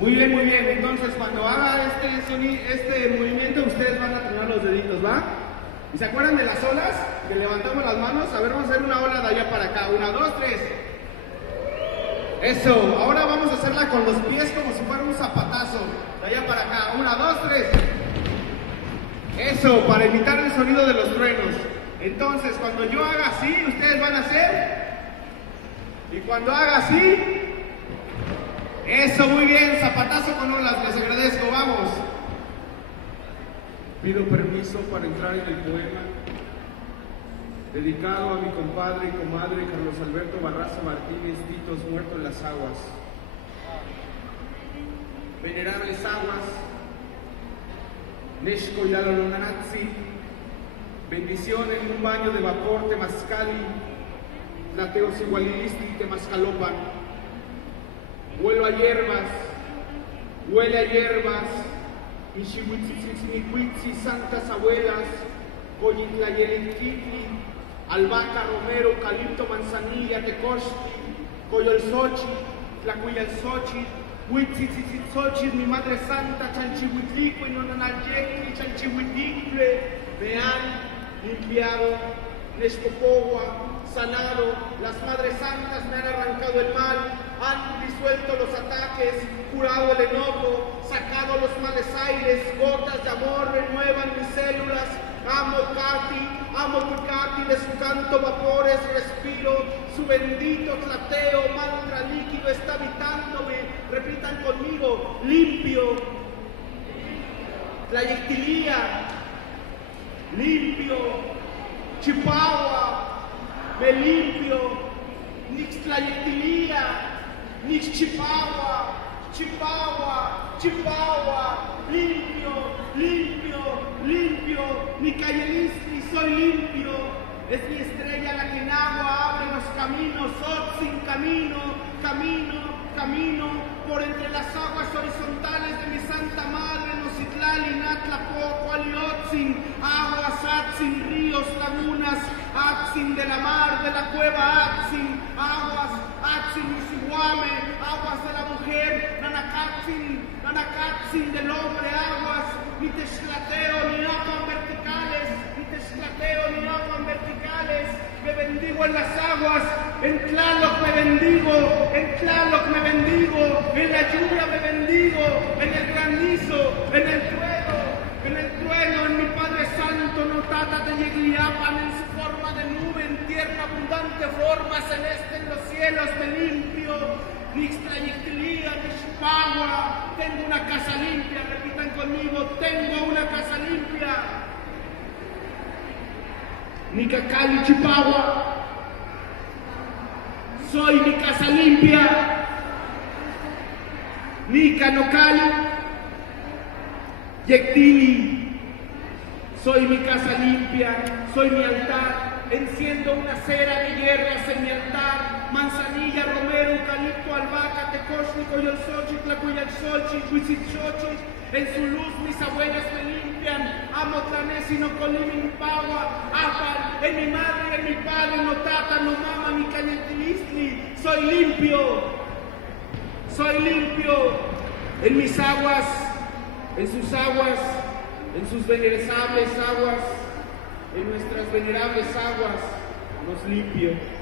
Muy bien, muy bien. Entonces, cuando haga este movimiento, ustedes van a tronar los deditos, ¿va? ¿Y se acuerdan de las olas? Que levantamos las manos. A ver, vamos a hacer una ola de allá para acá. 1, 2, 3. Eso. Ahora vamos a hacerla con los pies como si fuera un zapatazo. De allá para acá. 1, 2, 3. Eso, para evitar el sonido de los truenos. Entonces, cuando yo haga así, ustedes van a hacer. Y cuando haga así. Eso, muy bien, zapatazo con olas, les agradezco, vamos. Pido permiso para entrar en el poema dedicado a mi compadre y comadre Carlos Alberto Barraza Martínez, Titos, muerto en las aguas. Venerables aguas, Neshko Yalolonanatzi, bendición en un baño de vapor Temazcali, Tlateos Igualilisti, Temazcalopan. Huelo a hierbas, huele a hierbas, Ishihuitzitzitzinicuitzi, santas abuelas, Coyitlayelitkitli, albahaca, romero, eucalipto, manzanilla, tecoxtli, coyolzochi, tlacuiyalzochi, huitzitzitzochi, mi madre santa, chanchihuitlico y nonanayecli, chanchihuitlicle, me han limpiado, Nexcopogua, sanado, las madres santas me han arrancado el mal, han disuelto los ataques, curado el enojo, sacado los males aires, gotas de amor renuevan mis células, amo Cati, de su canto vapores respiro, su bendito tlateo, mantra líquido está habitándome, repitan conmigo, limpio, Tlayectilía, limpio, Chipagua, me limpio, Nixtlayectilía, Nixchipagua, Chipagua, limpio, Nicayelistli, soy limpio, es mi estrella la que en agua abre los caminos, Otzin, camino, por entre las aguas horizontales de mi Santa Madre, Nocitlali, Natlapoco, Aliotzin, aguas, Atzin, ríos, lagunas, Atzin de la mar, de la cueva, Atzin, aguas, Atzin, Misihuame, aguas de la mujer, Nanakatzin del hombre, aguas, ni texlateo ni aguas verticales, me bendigo en las aguas, en Tlaloc me bendigo, en la lluvia me bendigo, en el granizo, en el trueno, en mi Padre Santo, notata de Yegliapan, en su forma de nube, en tierra abundante forma celeste en los cielos, me limpio, Nixtlayectilía, Nixpagua, tengo una casa limpia, repitan conmigo, tengo una casa limpia. Nicacali, Chipagua, soy mi casa limpia. Nica Nocali, Yectili, soy mi casa limpia, soy mi altar, enciendo una cera de hierbas en mi altar, manzanilla, romero, eucalipto, albahaca, tecoxtli, coyolzochi, tlacuiyalzochi, huitzilchochi, en su luz mis abuelas me limpian, amo Tlanesi, no colimi, pagua, apal, en mi madre, en mi padre, no tata, no mama, mi cañetilistli, soy limpio, en mis aguas, en sus aguas, en sus venerables aguas, en nuestras venerables aguas, nos limpio.